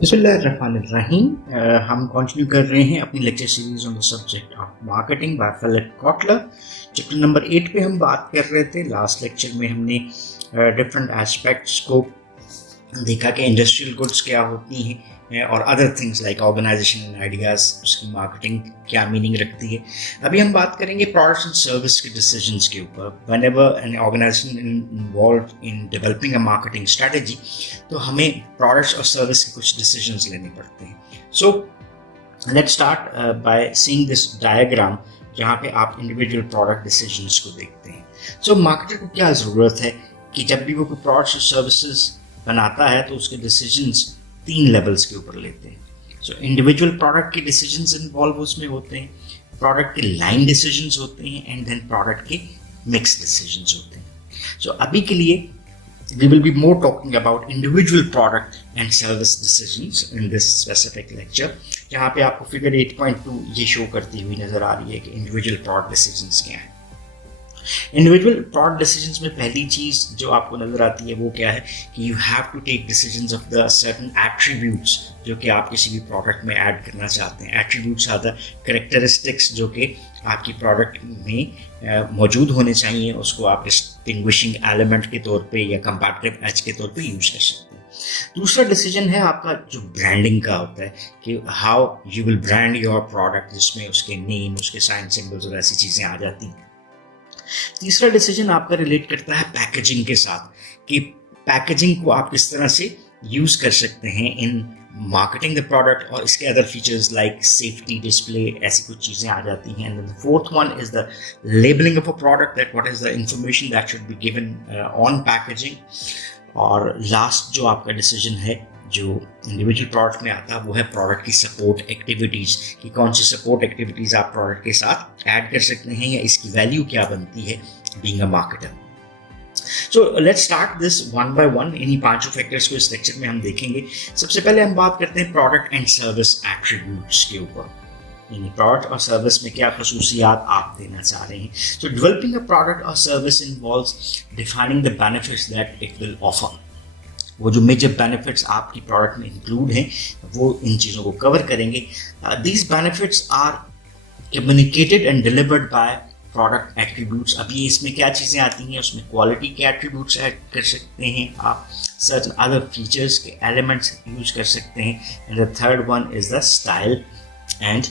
बिस्मिल्लाहिर्रहमानिर्रहीम। हम कंटिन्यू कर रहे हैं अपनी lecture series on the subject of marketing by Philip Kotler. Chapter number 8 पे हम बात कर रहे थे। लास्ट लेक्चर में हमने डिफरेंट एस्पेक्ट्स को देखा कि इंडस्ट्रियल गुड्स क्या होती हैं और other things like organisation and ideas, उसकी मार्केटिंग क्या मीनिंग रखती है। अभी हम बात करेंगे प्रोडक्ट्स एंड सर्विस के डिसीजंस के ऊपर। Whenever an organisation involve in developing a marketing strategy, तो हमें प्रोडक्ट्स और सर्विस के कुछ डिसीजंस लेने पड़ते हैं। So let's start by seeing this diagram, जहाँ पे आप इंडिविजुअल प्रोडक्ट डिसीजंस को देखते हैं। सो मार्केटर को क्या ज़रूरत है कि जब भी वो कोई प्रोडक्ट्स और सर्विसेज बनाता है तो उसके डिसीजंस 3 लेवल्स के ऊपर लेते हैं। सो इंडिविजुअल प्रोडक्ट के डिसीजंस इन्वॉल्व उसमें होते हैं, प्रोडक्ट के लाइन डिसीजंस होते हैं, एंड देन प्रोडक्ट के मिक्स डिसीजंस होते हैं। सो अभी के लिए we will be more talking about individual product and service decisions in this specific lecture, जहाँ पे आपको फिगर 8.2 ये शो करती हुई नजर आ रही है कि इंडिविजुअल प्रोडक्ट डिसीजंस क्या है। इंडिविजुअल प्रोडक्ट डिसीजंस में पहली चीज जो आपको नजर आती है वो क्या है कि you have to take decisions of the certain attributes जो कि आप किसी भी प्रोडक्ट में ऐड करना चाहते हैं। एट्रीब्यूट्स आर द कैरेक्टरिस्टिक्स जो कि आपकी प्रोडक्ट में मौजूद होने चाहिए, उसको आप डिस्टिंग्विशिंग एलिमेंट के तौर पे या कंपैरेटिव एज के तौर पे यूज कर सकते हैं। दूसरा डिसीजन है आपका जो ब्रांडिंग का होता है कि how you will brand your product, जिसमें उसके नेम, उसके साइन सिंबल्स और ऐसी चीजें आ जाती हैं। तीसरा डिसीजन आपका रिलेट करता है पैकेजिंग के साथ कि पैकेजिंग को आप किस तरह से यूज कर सकते हैं इन मार्केटिंग द प्रोडक्ट, और इसके other features like safety, display, ऐसी कुछ चीजें आ जाती हैं। And the fourth one is the labelling of a product, that what is the information that should be given on packaging. और लास्ट जो आपका डिसीजन है जो इंडिविजुअल प्रोडक्ट में आता है वो है प्रोडक्ट की सपोर्ट एक्टिविटीज़, कि कौन सी सपोर्ट एक्टिविटीज़ आप प्रोडक्ट के साथ ऐड कर सकते हैं या इसकी वैल्यू क्या बनती है being a marketer. So let's start this one by one. इन्हीं 5 फैक्टर्स को इस लेक्चर में हम देखेंगे। सबसे पहले हम बात करते हैं प्रोडक्ट एंड सर्विस एट्रीब्यूट्स के ऊपर, यानी प्रोडक्ट और सर्विस में क्या खसूसियात आप देना चाह रहे हैं। सो डेवलपिंग अ प्रोडक्ट और service involves defining the benefits that it will offer. वो जो मेजर बेनिफिट्स आपकी प्रोडक्ट में इंक्लूड हैं वो इन चीज़ों को कवर करेंगे। These benefits are communicated and delivered by product attributes. अभी इसमें क्या चीज़ें आती हैं, उसमें क्वालिटी के एट्रीब्यूट्स ऐड कर सकते हैं आप, सर्टेन अदर फीचर्स के एलिमेंट्स यूज कर सकते हैं, and the third one is the style and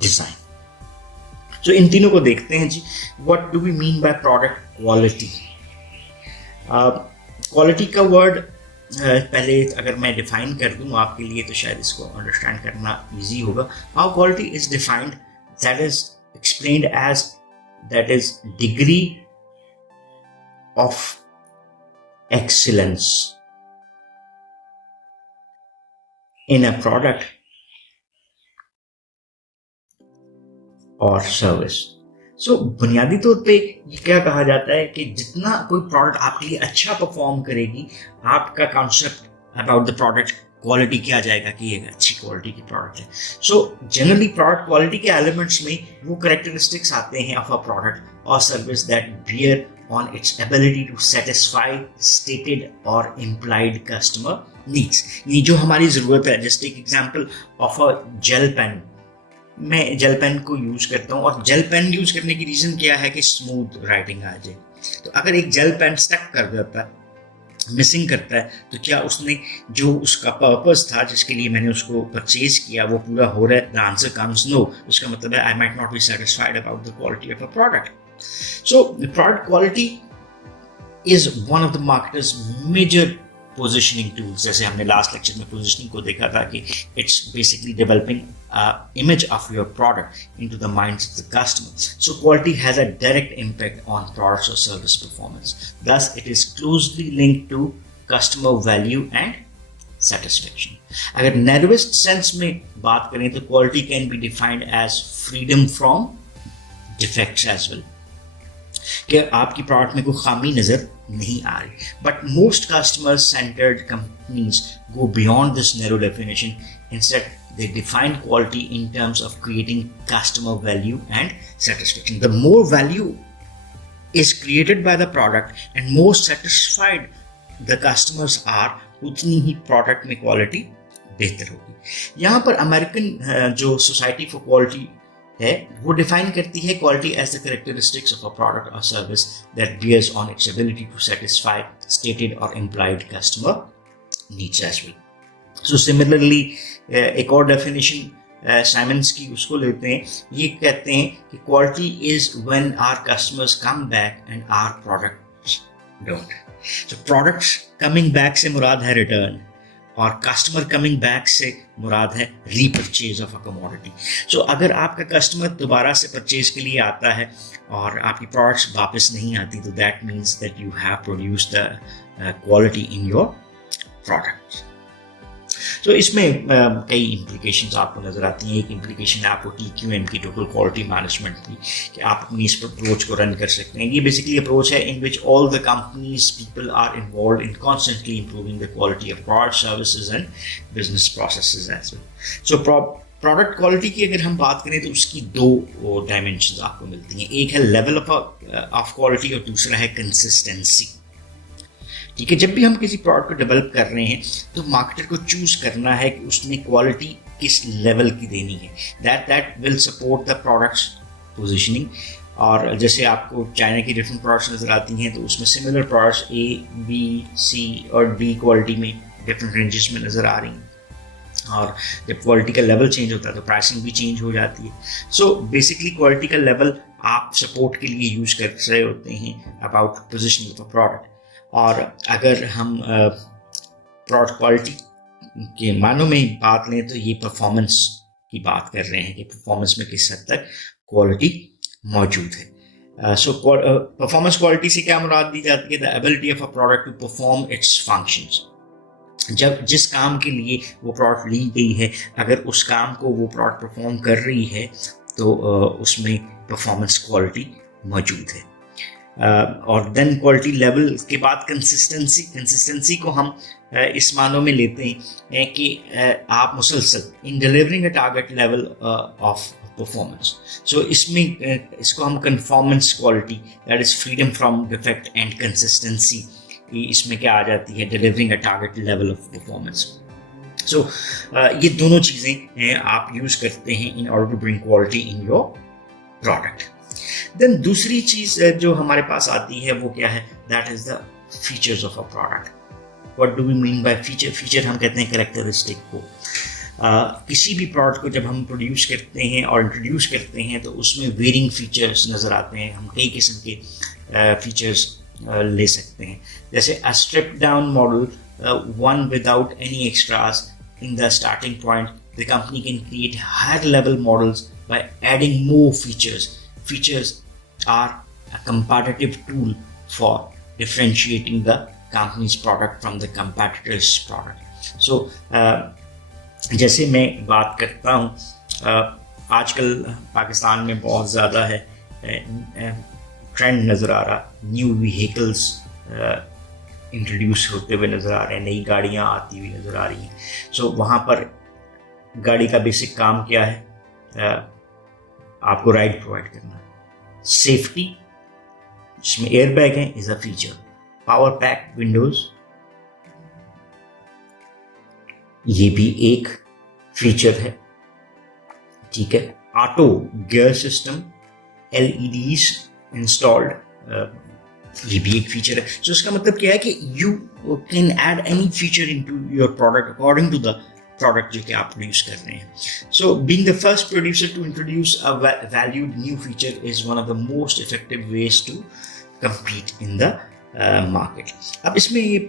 design. तो इन तीनों को देखते हैं जी। What do we mean by product quality? Quality का वर्ड पहले अगर मैं डिफाइन कर दूं आपके लिए तो शायद इसको अंडरस्टैंड करना इजी होगा। How quality is defined, that is explained as that is degree of excellence in a product और सर्विस। सो बुनियादी तौर पे ये क्या कहा जाता है कि जितना कोई प्रोडक्ट आपके लिए अच्छा परफॉर्म करेगी, आपका concept about the product quality क्या जाएगा कि ये अच्छी क्वालिटी की प्रोडक्ट है। सो जनरली प्रोडक्ट क्वालिटी के एलिमेंट्स में वो कैरेक्टरिस्टिक्स आते हैं ऑफ अ प्रोडक्ट और service that bear on its ability to satisfy stated और इम्प्लाइड कस्टमर नीड्स। ये जो हमारी ज़रूरत है, जस्ट एक example of a gel pen. मैं जेल पेन को यूज करता हूँ और जेल पेन यूज करने की रीजन क्या है कि स्मूथ राइटिंग आ जाए। तो अगर एक जेल पेन स्टक कर जाता है, मिसिंग करता है, तो क्या उसने जो उसका पर्पस था जिसके लिए मैंने उसको परचेज किया वो पूरा हो रहा है? The answer comes no. उसका मतलब है I might not be satisfied about the quality of a product. So product quality is one of the marketers major positioning tools. जैसे हमने लास्ट लेक्चर में पोजिशनिंग को देखा था कि it's basically developing image of your product into the minds of the customer. So quality has a direct impact on products or service performance. Thus, it is closely linked to customer value and satisfaction. अगर narrowest sense में बात करें तो quality can be defined as freedom from defects as well. कि आपकी product में कोई खामी नजर नहीं आ रही, but most customer centred companies go beyond this narrow definition. Instead they define quality in terms of creating customer value and satisfaction. The more value is created by the product and more satisfied the customers are, उतनी ही product में quality बेहतर होगी। यहाँ पर American जो society for quality है वो define करती है quality as the characteristics of a product और service that bears on its ability to satisfy stated और implied customer needs as well. So similarly एक और डेफिनेशन साइमंस की उसको लेते हैं, ये कहते हैं कि quality is when our customers come back and our products don't. So products coming back से मुराद है रिटर्न और कस्टमर कमिंग बैक से मुराद है रीपरचेज ऑफ अ कमोडिटी। सो अगर आपका कस्टमर दोबारा से परचेज के लिए आता है और आपकी प्रोडक्ट्स वापस नहीं आती तो that means that you have produced the quality in your products. तो इसमें कई इम्प्लीकेशंस आपको नज़र आती हैं। एक इम्प्लीकेशन है आपको TQM की, टोटल क्वालिटी मैनेजमेंट की, कि आप अपनी इस अप्रोच को रन कर सकते हैं। ये बेसिकली अप्रोच है in which all the companies people are involve in constantly improving the quality of product services and business processes as well. So product quality की अगर हम बात करें तो उसकी दो डायमेंशंस आपको मिलती हैं। एक है लेवल ऑफ क्वालिटी और दूसरा है कंसिस्टेंसी। ठीक है, जब भी हम किसी प्रोडक्ट को डेवलप कर रहे हैं तो मार्केटर को चूज करना है कि उसने क्वालिटी किस लेवल की देनी है, that will support the products positioning. और जैसे आपको चाइना की डिफरेंट प्रोडक्ट्स नज़र आती हैं तो उसमें similar products A, B, C और D क्वालिटी में डिफरेंट रेंजेस में नज़र आ रही हैं। और जब क्वालिटी का लेवल चेंज होता है तो प्राइसिंग भी चेंज हो जाती है। सो बेसिकली क्वालिटी का लेवल आप सपोर्ट के लिए यूज़ कर रहे होते हैं about positioning of a product. और अगर हम प्रोडक्ट क्वालिटी के मानों में बात लें तो ये परफॉर्मेंस की बात कर रहे हैं कि परफॉर्मेंस में किस हद तक क्वालिटी मौजूद है। सो परफॉर्मेंस क्वालिटी से क्या मुराद दी जाती है? The ability of a product to perform its functions. जब जिस काम के लिए वो प्रोडक्ट ली गई है, अगर उस काम को वो प्रोडक्ट परफॉर्म कर रही है तो उसमें परफॉर्मेंस क्वालिटी मौजूद है। और देन क्वालिटी लेवल के बाद कंसिस्टेंसी को हम इस मानों में लेते हैं कि आप मुसलसल in delivering a target level of performance. So इसमें इसको हम conformance quality, that is freedom from defect and consistency, इसमें क्या आ जाती है? Delivering a target level of performance. So ये दोनों चीज़ें आप यूज़ करते हैं in order to bring quality in your product. Then दूसरी चीज़ जो हमारे पास आती है वो क्या है? That is the features of a product. What do we mean by feature? Feature हम कहते हैं कैरेक्टरिस्टिक को। किसी भी प्रोडक्ट को जब हम प्रोड्यूस करते हैं और इंट्रोड्यूस करते हैं तो उसमें वेरिंग फीचर्स नज़र आते हैं। हम कई किस्म के फीचर्स ले सकते हैं, जैसे a strip down model, one without any extras in the starting point. The company can create higher level models by adding more features. Features are a competitive tool for differentiating the company's product from the competitor's product. So जैसे मैं बात करता हूँ, आजकल पाकिस्तान में बहुत ज़्यादा है ट्रेंड नज़र आ रहा, न्यू व्हीकल्स इंट्रोड्यूस होते हुए नज़र आ रहे हैं, नई गाड़ियाँ आती हुई नज़र आ रही हैं। सो वहाँ पर गाड़ी का बेसिक काम क्या है? आपको राइड प्रोवाइड करना। सेफ्टी, जिसमें एयर बैग है, is a feature. Power pack Windows, ये भी एक फीचर है। ठीक है। Auto gear system, LEDs installed, ये भी एक फीचर है। सो इसका मतलब क्या है कि you can add any feature into your product according to the product जो कि आप प्रोड्यूस कर रहे हैं। So being the first producer to introduce a valued new feature is one of the most effective ways to compete in the market. अब इसमें ये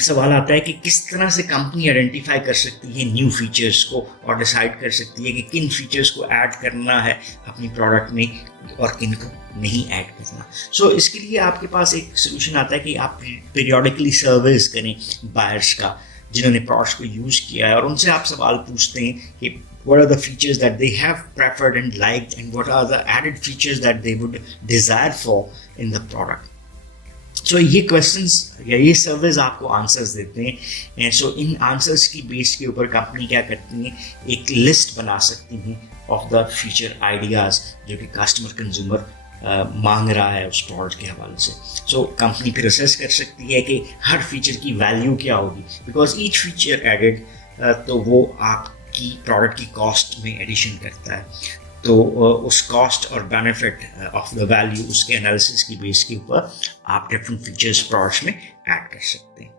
सवाल आता है कि किस तरह से कंपनी आइडेंटिफाई कर सकती है न्यू फीचर्स को और डिसाइड कर सकती है कि किन फीचर्स को ऐड करना है अपनी प्रोडक्ट में और किन को नहीं ऐड करना। सो इसके लिए आपके पास एक सोल्यूशन आता है कि आप पीरियोडिकली सर्वेस करें बायर्स का जिन्होंने प्रोडक्ट्स को यूज़ किया है, और उनसे आप सवाल पूछते हैं कि what are the features that they have preferred and liked and what are the added features that they would desire for in the product. So ये questions या ये सर्वेज आपको आंसर्स देते हैं। सो इन आंसर्स की बेस के ऊपर कंपनी क्या करती है, एक लिस्ट बना सकती हैं ऑफ द फीचर आइडियाज़ जो कि कस्टमर कंज्यूमर मांग रहा है उस प्रोडक्ट के हवाले से। सो कंपनी फिर असेस कर सकती है कि हर फीचर की वैल्यू क्या होगी, बिकॉज ईच फीचर एडेड तो वो आपकी प्रोडक्ट की कॉस्ट में एडिशन करता है। तो उस कॉस्ट और बेनिफिट ऑफ द वैल्यू उसके एनालिसिस की बेस के ऊपर आप डिफरेंट फीचर्स प्रोडक्ट्स में ऐड कर सकते हैं।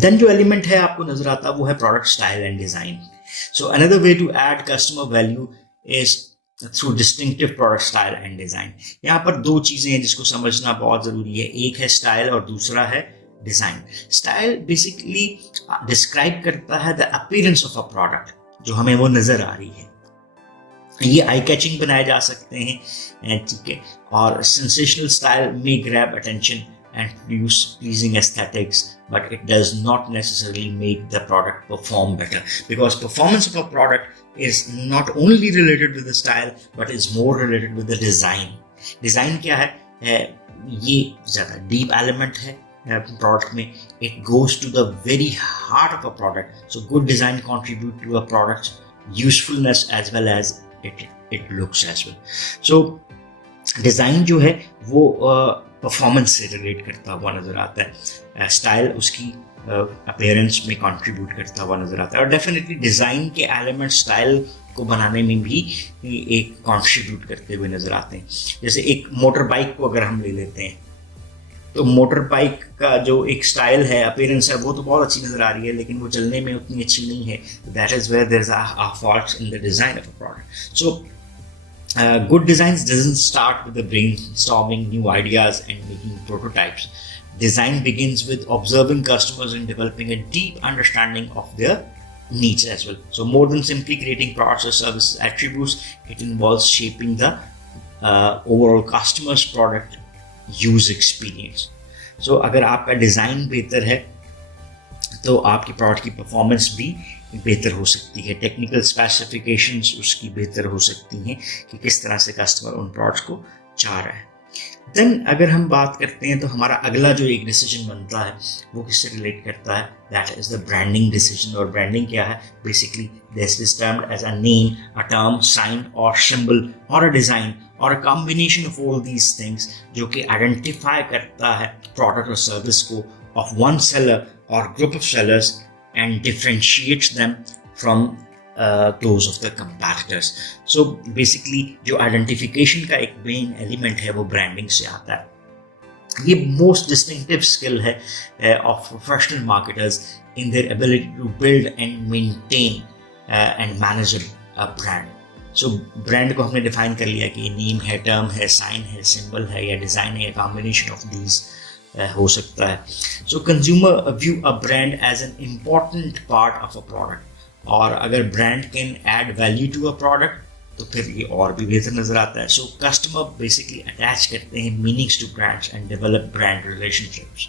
देन जो एलिमेंट है आपको नजर आता है वो है product style and design. So another way to add customer value is through distinctive product style and design. यहाँ पर दो चीजें हैं जिसको समझना बहुत जरूरी है, एक है स्टाइल और दूसरा है डिजाइन। स्टाइल बेसिकली डिस्क्राइब करता है the appearance of a product, जो हमें वो नजर आ रही है। ये आई कैचिंग बनाए जा सकते हैं, ठीक है, और सेंसेशनल स्टाइल में grab attention and produce pleasing aesthetics, but it does not necessarily make the product perform better, because performance of a product is not only related with the style but is more related with the design. Design क्या है, ये ज़्यादा deep element है product में, it goes to the very heart of a product. So good design contribute to a product's usefulness as well as it looks as well. So design जो है वो performance से रिलेट करता हुआ नजर आता है, स्टाइल उसकी अपीयरेंस में कंट्रीब्यूट करता हुआ नजर आता है, और डेफिनेटली डिज़ाइन के एलिमेंट स्टाइल को बनाने में भी एक कंट्रीब्यूट करते हुए नजर आते हैं। जैसे एक मोटर बाइक को अगर हम ले लेते हैं, तो मोटर बाइक का जो एक स्टाइल है, अपीयरेंस है, वो तो बहुत अच्छी नजर आ रही है, लेकिन वो चलने में उतनी अच्छी नहीं है। That is where there is a fault in the design of a product. So good designs doesn't start with the brainstorming new ideas and making prototypes. Design begins with observing customers and developing a deep understanding of their needs as well. So more than simply creating products or services attributes, it involves shaping the overall customer's product use experience. So अगर आपका design बेहतर है तो आपकी product की performance भी बेहतर हो सकती है, टेक्निकल स्पेसिफिकेशंस उसकी बेहतर हो सकती हैं कि किस तरह से कस्टमर उन प्रोडक्ट्स को चाह रहा है। देन अगर हम बात करते हैं तो हमारा अगला जो एक डिसीजन बनता है वो किससे रिलेट करता है, that is the branding decision. और ब्रांडिंग क्या है, basically this is termed as a name, a term, sign और सिंबल और अ डिजाइन और a combination of all these things, जो कि आइडेंटिफाई करता है प्रोडक्ट और सर्विस को of one seller or group of sellers and differentiates them from those of the competitors. So basically जो identification का एक main element है वो branding से आता है। ये most distinctive skill है of professional marketers in their ability to build and maintain and manage a brand. So brand को हमने define कर लिया कि ये name है, term है, sign है, symbol है या design है या combination of these हो सकता है। So consumer view a brand as an important part of a product, और अगर brand can add value to a product तो फिर ये और भी बेहतर नजर आता है। सो कस्टमर बेसिकली अटैच करते हैं meanings to brands and develop brand relationships.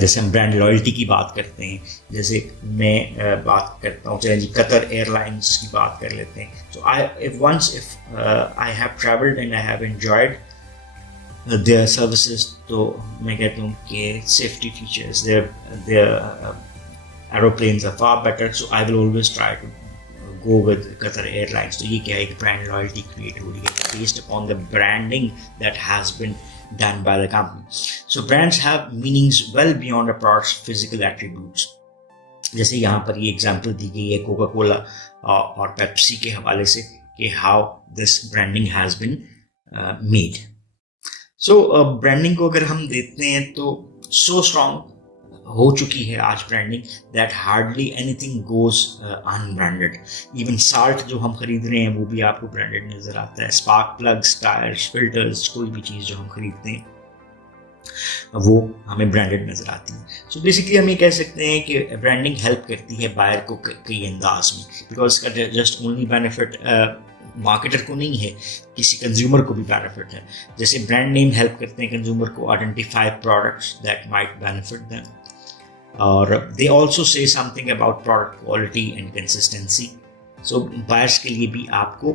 जैसे हम ब्रांड लॉयल्टी की बात करते हैं, जैसे मैं बात करता हूँ, चलिए जी कतर एयरलाइंस की बात कर लेते हैं। So if I have travelled and I have enjoyed their services, तो मैं कहता हूँ कि safety features, their aeroplanes are far better, so I will always try to go with Qatar Airlines. तो ये क्या है, एक brand loyalty create हो रही है based upon the branding that has been done by the company. So brands have meanings well beyond a product's physical attributes. जैसे यहाँ पर ये एग्जाम्पल दी गई है कोका कोला और पेप्सी के हवाले से कि how this branding has been made. So branding को अगर हम देखते हैं तो सो स्ट्रॉन्ग हो चुकी है आज branding that hardly anything goes unbranded. Even salt जो हम खरीद रहे हैं वो भी आपको ब्रांडेड नजर आता है, स्पार्क प्लग्स, टायर्स, फिल्टर्स, कोई भी चीज़ जो हम खरीदते हैं वो हमें ब्रांडेड नजर आती है। सो बेसिकली हम ये कह सकते हैं कि ब्रांडिंग हेल्प करती है बायर को कई अंदाज में, बिकॉज इसका जस्ट ओनली बेनिफिट मार्केटर को नहीं है, किसी कंज्यूमर को भी बेनिफिट है। जैसे ब्रांड नेम हेल्प करते हैं कंज्यूमर को identify products that might benefit them, और they also say something about product quality and consistency. So buyers के लिए भी आपको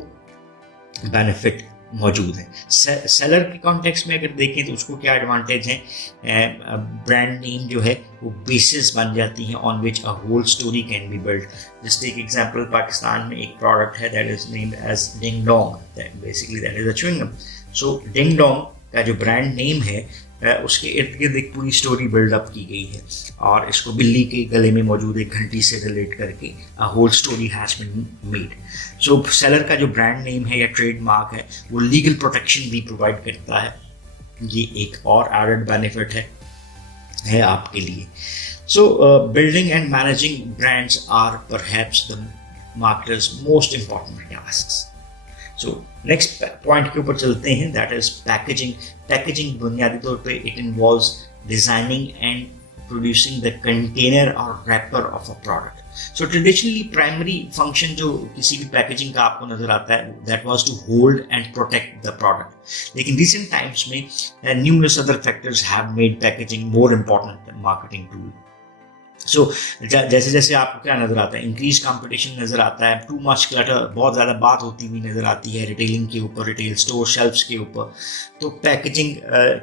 बेनिफिट मौजूद है। सेलर के कॉन्टेक्स्ट में अगर देखें तो उसको क्या एडवांटेज है, ब्रांड नेम जो है वो बेसिस बन जाती है on which a whole story can be build. Just take example, Pakistan में एक प्रोडक्ट है that is named as ding dong, basically that is a chewing gum. So ding dong का जो ब्रांड नेम है उसके इर्द गिर्द एक पूरी स्टोरी बिल्डअप की गई है और इसको बिल्ली के गले में मौजूद एक घंटी से रिलेट करके a whole story has been made. So seller का जो ब्रांड नेम है या ट्रेडमार्क है वो लीगल प्रोटेक्शन भी प्रोवाइड करता है, ये एक और एडेड बेनिफिट है आपके लिए। So building and managing brands are perhaps the marketers most important tasks. So next point के ऊपर चलते हैं, दैट इज पैकेजिंग। पैकेजिंग बुनियादी तौर पे it involves designing and producing the container और wrapper of a product. So traditionally primary function जो किसी भी पैकेजिंग का आपको नजर आता है that was to hold and protect the product, लेकिन रिसेंट टाइम्स में numerous other factors have made packaging more important marketing tool. So जैसे जैसे आपको क्या नज़र आता है, इंक्रीज कंपटीशन नज़र आता है, टू मच क्लटर, बहुत ज़्यादा बात होती हुई नज़र आती है रिटेलिंग के ऊपर, रिटेल स्टोर शेल्फ्स के ऊपर, तो पैकेजिंग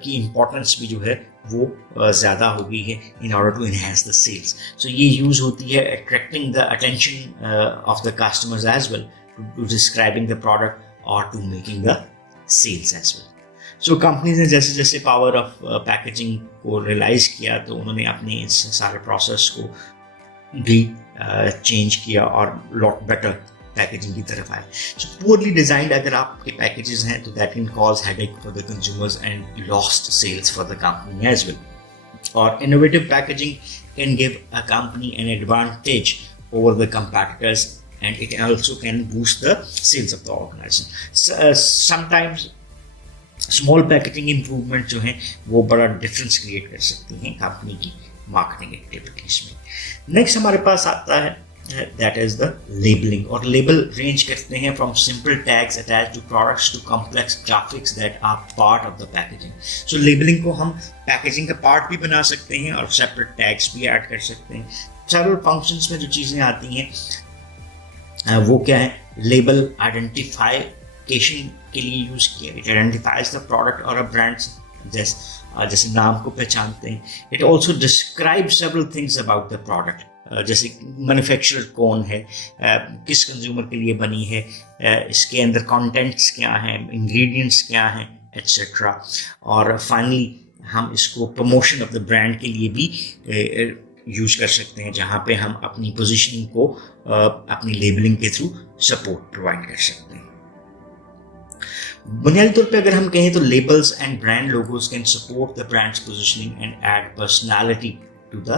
की इम्पोर्टेंस भी जो है वो ज़्यादा हो गई है in order to enhance the sales. So ये यूज़ होती है attracting the attention of the customers as well to describing the product और to making the sales as well. So companies ने जैसे जैसे पावर ऑफ पैकेजिंग को realise किया तो उन्होंने अपने इस सारे प्रोसेस को भी चेंज किया और लॉट बेटर पैकेजिंग की तरफ आए। सो पुअरली डिजाइंड अगर आपके पैकेजेस हैं तो that can cause headache for the consumers and lost sales for the company as well. और innovative packaging can give a company an advantage over the competitors and it also can boost the sales of the organisation. Sometimes small packaging improvement जो हैं वो बड़ा difference create कर सकती हैं company की marketing activities में। नेक्स्ट हमारे पास आता है दैट इज़ द लेबलिंग, और लेबल रेंज करते हैं from simple tags attach to products to complex graphics that are part of the packaging. So labelling को हम पैकेजिंग का पार्ट भी बना सकते हैं और सेपरेट टैग्स भी ऐड कर सकते हैं। सेवरल फंक्शंस में जो चीज़ें आती हैं वो क्या है, लेबल आइडेंटिफिकेशन के लिए यूज किया, इट आइडेंटिफाइज द प्रोडक्ट और अ ब्रांड, जैसे नाम को पहचानते हैं। It also describe several things about the product, जैसे मैन्युफैक्चरर कौन है, किस कंज्यूमर के लिए बनी है, इसके अंदर कंटेंट्स क्या हैं, इंग्रेडिएंट्स क्या हैं, एट्सेट्रा। और फाइनली हम इसको प्रमोशन ऑफ द ब्रांड के लिए भी यूज कर सकते हैं, जहाँ पे हम अपनी पोजीशनिंग को अपनी लेबलिंग के थ्रू सपोर्ट प्रोवाइड कर सकते हैं। बुनियादी तौर पे अगर हम कहें तो labels and brand logos can support the brand's positioning and add personality to the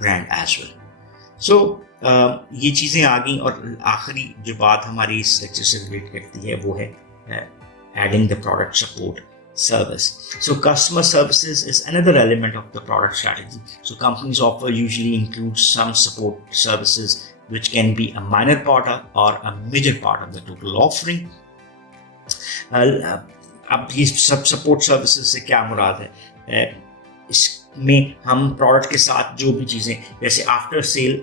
brand as well. So ये चीज़ें आ गई, और आखिरी जो बात हमारी इस लेक्चर से रिलेट करती है वो है adding the product support service. So customer services is another element of the product strategy. So companies offer usually include some support services which can be a minor part of or a major part of the total offering. अब ये सब support services से क्या मुराद है, इसमें हम product के साथ जो भी चीज़ें जैसे आफ्टर सेल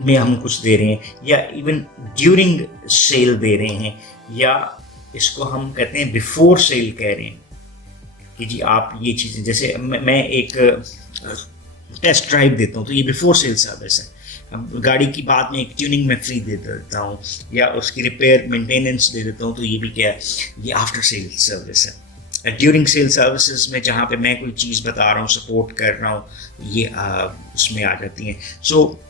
में हम कुछ दे रहे हैं या इवन ड्यूरिंग सेल दे रहे हैं, या इसको हम कहते हैं बिफोर सेल कह रहे हैं कि जी आप ये चीज़ें, जैसे मैं एक टेस्ट ड्राइव देता हूँ तो ये बिफोर सेल सर्विस है। गाड़ी की बाद में एक ट्यूनिंग में फ्री दे देता हूँ या उसकी रिपेयर मेंटेनेंस दे देता हूँ, तो ये भी क्या है, ये आफ्टर सेल सर्विस है। ड्यूरिंग सेल सर्विसेज में जहाँ पे मैं कोई चीज़ बता रहा हूँ, सपोर्ट कर रहा हूँ, ये उसमें आ जाती हैं। So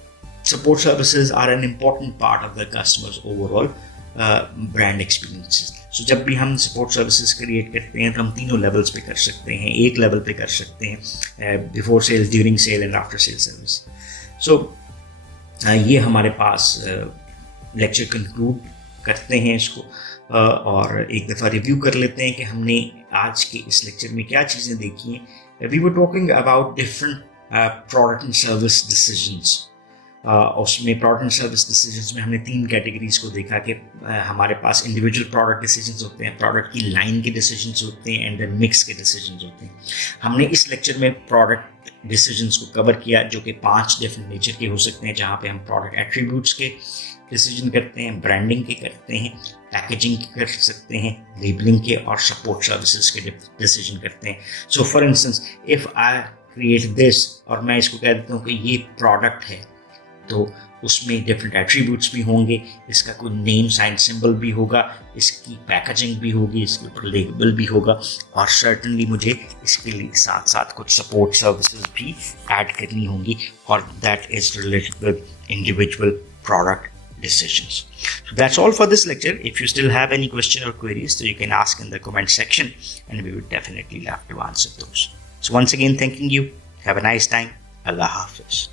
support services are an important part of the customers overall brand experiences. So जब भी हम सपोर्ट सर्विसेज क्रिएट करते हैं तो हम तीनों लेवल्स पे कर सकते हैं, एक लेवल पे कर सकते हैं, before sale, during sale and after sale service. So ये हमारे पास लेक्चर कंक्लूड करते हैं इसको, और एक दफ़ा रिव्यू कर लेते हैं कि हमने आज के इस लेक्चर में क्या चीज़ें देखी हैं। We were talking about different product and service decisions. उसमें प्रोडक्ट एंड सर्विस डिसीजंस में हमने 3 कैटेगरीज को देखा कि हमारे पास इंडिविजुअल प्रोडक्ट डिसीजंस होते हैं, प्रोडक्ट की लाइन के डिसीजंस होते हैं, एंड देन मिक्स के डिसीजंस होते हैं। हमने इस लेक्चर में प्रोडक्ट डिसीजंस को कवर किया जो कि 5 डिफरेंट नेचर के हो सकते हैं, जहाँ पे हम प्रोडक्ट एट्रीब्यूट्स के डिसीजन करते हैं, ब्रांडिंग के करते हैं, पैकेजिंग के कर सकते हैं, लेबलिंग के और सपोर्ट सर्विसेज के डिसीजन करते हैं। So for instance if I create this और मैं इसको कह देता हूँ कि ये प्रोडक्ट है, तो उसमें डिफरेंट एट्रीब्यूट्स भी होंगे, इसका कोई नेम साइन सिंबल भी होगा, इसकी पैकेजिंग भी होगी, इसके ऊपर लेबल भी होगा, और सर्टनली मुझे इसके लिए साथ साथ कुछ सपोर्ट सर्विसेज भी ऐड करनी होंगी, और that is related with individual product decisions. So that's all for this lecture. If you still have any question or queries, so you can ask in the comment section and we would definitely love to answer those. So once again, thanking you. Have a nice time. Allah Hafiz.